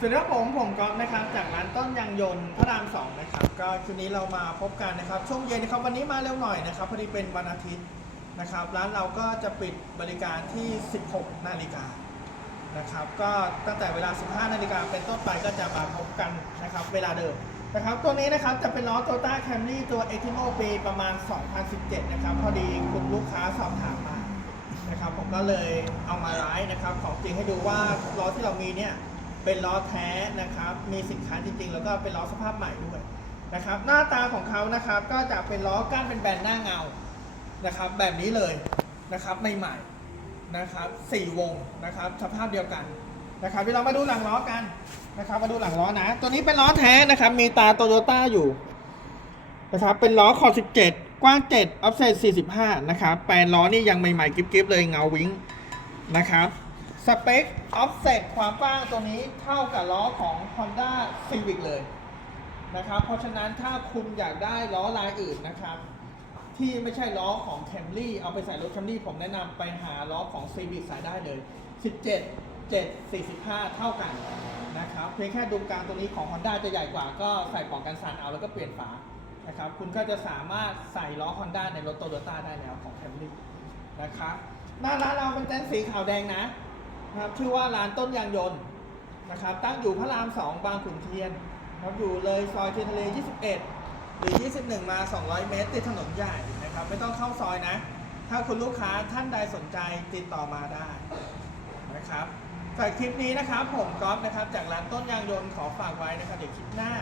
สวัสดีครับผมผมก๊อฟนะครับจากร้านต้นยางยนต์พระรามสองนะครับก็คืนนี้เรามาพบกันนะครับช่วงเย็นนะครับวันนี้มาเร็วหน่อยนะครับพอดีเป็นวันอาทิตย์นะครับร้านเราก็จะปิดบริการที่ 16 นาฬิกานะครับก็ตั้งแต่เวลา 15 นาฬิกาเป็นต้นไปก็จะมาพบกันนะครับเวลาเดิมนะครับตัวนี้นะครับจะเป็นล้อ Toyota Camry ตัว e t i m o ปีประมาณ 2017 นะครับพอดีคุณลูกค้าสอบถามมานะครับผมก็เลยเอามาไลฟ์นะครับของจริงให้ดูว่าล้อที่เรามีเนี่ย เป็นล้อแท้นะครับ มีสินค้าจริงๆ แล้วก็เป็นล้อสภาพใหม่ด้วยนะครับ หน้าตาของเขานะครับก็จะเป็นล้อก้านเป็นแบนหน้าเงานะครับ แบบนี้เลยนะครับใหม่ๆนะครับสี่วงนะครับสภาพเดียวกันนะครับเดี๋ยวเรามาดูหลังล้อกันนะครับมาดูหลังล้อนะ ตัวนี้เป็นล้อแท้นะครับ มีตาโตโยต้าอยู่นะครับ เป็นล้อขอบ17 กว้าง 7 ออฟเซต45 นะครับ แปลนล้อนี่ยังใหม่ๆ กิ๊บๆ เลยเงาวิ้งนะครับ สเปคออฟเซตความกว้างตัวนี้เท่ากับล้อของ Honda Civic เลยนะครับ เพราะฉะนั้นถ้าคุณอยากได้ล้อลายอื่นนะครับ ที่ไม่ใช่ล้อของ Camry เอาไปใส่รถ Camry ผมแนะนำไปหาล้อของ Civic ใส่ได้เลย 17 7 45 เท่ากันนะครับ เพียงแค่ดุมกลางตัวนี้ของ Honda จะใหญ่กว่าก็ใส่ปลอกกันสั่นเอาแล้วก็เปลี่ยนฝานะครับ คุณก็จะสามารถใส่ล้อ Honda ในรถโตโยต้าได้แล้วของ Camry นะครับหน้าร้านเราเป็นเต็นท์สีขาวแดงนะ นะครับชื่อว่าร้านต้นยางยนต์นะครับ ตั้งอยู่พระราม2บางขุนเทียนครับอยู่เลยซอยเทียนทะเล 21 หรือ 21 มา 200 เมตร ติดถนนใหญ่นะครับ ไม่ต้องเข้าซอยนะ ถ้าคุณลูกค้าท่านใดสนใจติดต่อมาได้นะครับจากคลิปนี้นะครับผมก๊อฟนะครับ จากร้านต้นยางยนต์ขอฝากไว้นะครับเดี๋ยวคลิปหน้า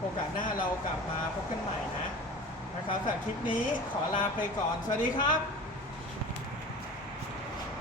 โอกาสหน้าเรากลับมาพบกันใหม่นะนะครับสำหรับคลิปนี้ขอลาไปก่อน สวัสดีครับ